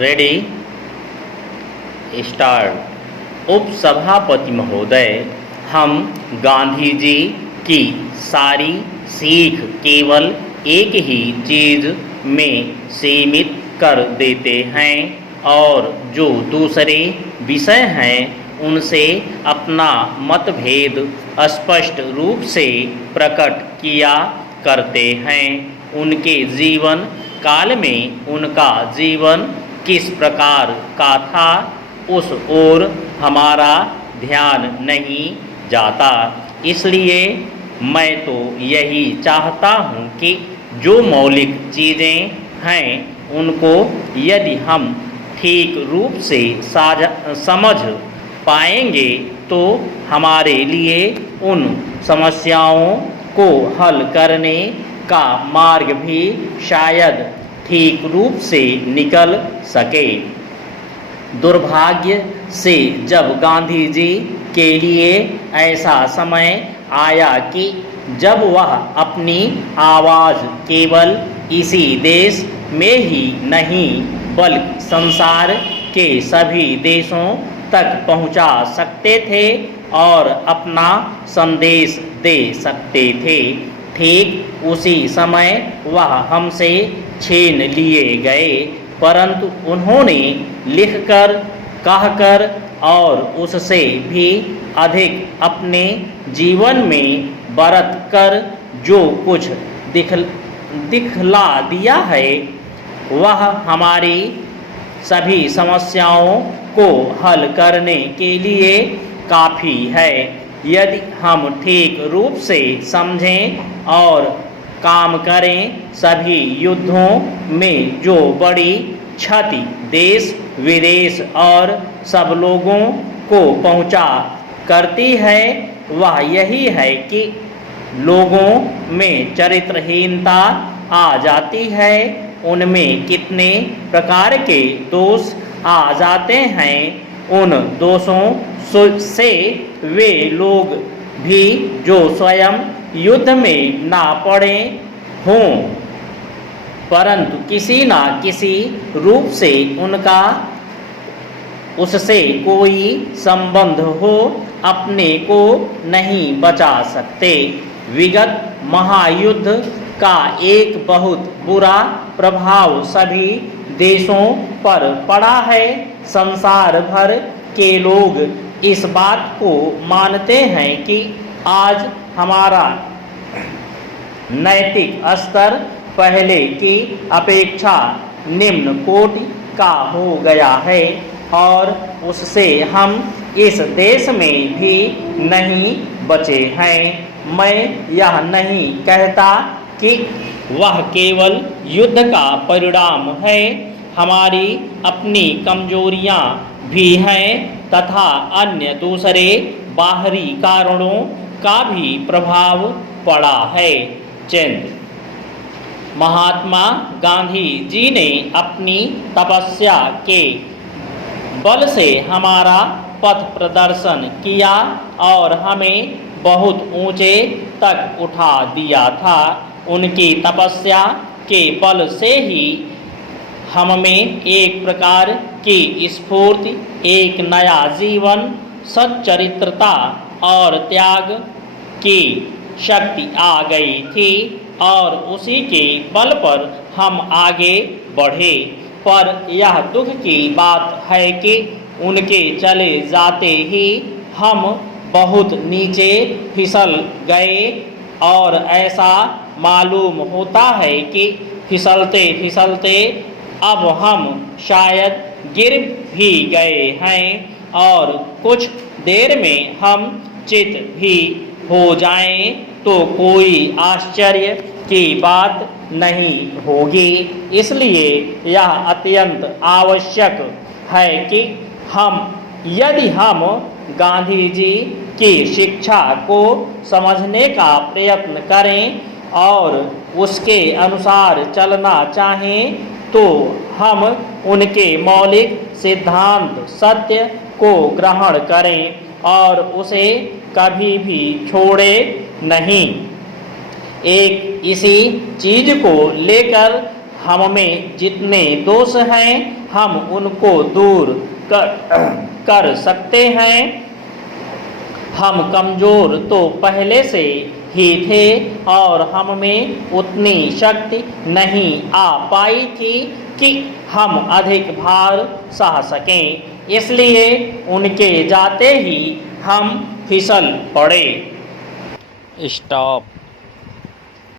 Ready start. उपसभापति महोदय, हम गांधी जी की सारी सीख केवल एक ही चीज़ में सीमित कर देते हैं और जो दूसरे विषय हैं उनसे अपना मतभेद स्पष्ट रूप से प्रकट किया करते हैं। उनके जीवन काल में उनका जीवन किस प्रकार का था उस ओर हमारा ध्यान नहीं जाता। इसलिए मैं तो यही चाहता हूँ कि जो मौलिक चीज़ें हैं उनको यदि हम ठीक रूप से समझ पाएंगे तो हमारे लिए उन समस्याओं को हल करने का मार्ग भी शायद ठीक रूप से निकल सके। दुर्भाग्य से जब गांधी जी के लिए ऐसा समय आया कि जब वह अपनी आवाज़ केवल इसी देश में ही नहीं बल्कि संसार के सभी देशों तक पहुंचा सकते थे और अपना संदेश दे सकते थे, ठीक उसी समय वह हमसे छीन लिए गए। परंतु उन्होंने लिखकर, कहकर और उससे भी अधिक अपने जीवन में बरत कर जो कुछ दिखला दिया है वह हमारी सभी समस्याओं को हल करने के लिए काफ़ी है। यदि हम ठीक रूप से समझें और काम करें, सभी युद्धों में जो बड़ी क्षति देश विदेश और सब लोगों को पहुंचा करती है वह यही है कि लोगों में चरित्रहीनता आ जाती है। उनमें कितने प्रकार के दोष आ जाते हैं। उन दोषों से वे लोग भी जो स्वयं युद्ध में ना पड़े हों परंतु किसी ना किसी रूप से उनका उससे कोई संबंध हो, अपने को नहीं बचा सकते। विगत महायुद्ध का एक बहुत बुरा प्रभाव सभी देशों पर पड़ा है। संसार भर के लोग इस बात को मानते हैं कि आज हमारा नैतिक स्तर पहले की अपेक्षा निम्न कोटि का हो गया है और उससे हम इस देश में भी नहीं बचे हैं। मैं यह नहीं कहता कि वह केवल युद्ध का परिणाम है, हमारी अपनी कमजोरियां भी हैं तथा अन्य दूसरे बाहरी कारणों का भी प्रभाव पड़ा है। चिंत महात्मा गांधी जी ने अपनी तपस्या के बल से हमारा पथ प्रदर्शन किया और हमें बहुत ऊंचे तक उठा दिया था। उनकी तपस्या के बल से ही हम में एक प्रकार की स्फूर्ति, एक नया जीवन, सच्चरित्रता और त्याग की शक्ति आ गई थी और उसी के बल पर हम आगे बढ़े। पर यह दुख की बात है कि उनके चले जाते ही हम बहुत नीचे फिसल गए और ऐसा मालूम होता है कि फिसलते फिसलते अब हम शायद गिर भी गए हैं और कुछ देर में हम चित भी हो जाएं तो कोई आश्चर्य की बात नहीं होगी। इसलिए यह अत्यंत आवश्यक है कि यदि हम गांधी जी की शिक्षा को समझने का प्रयत्न करें और उसके अनुसार चलना चाहें तो हम उनके मौलिक सिद्धांत सत्य को ग्रहण करें और उसे कभी भी छोड़े नहीं। एक इसी चीज को लेकर हम में जितने दोष हैं हम उनको दूर कर सकते हैं। हम कमज़ोर तो पहले से ही थे और हम में उतनी शक्ति नहीं आ पाई थी कि हम अधिक भार सह सकें, इसलिए उनके जाते ही हम फिसल पड़े। स्टॉप।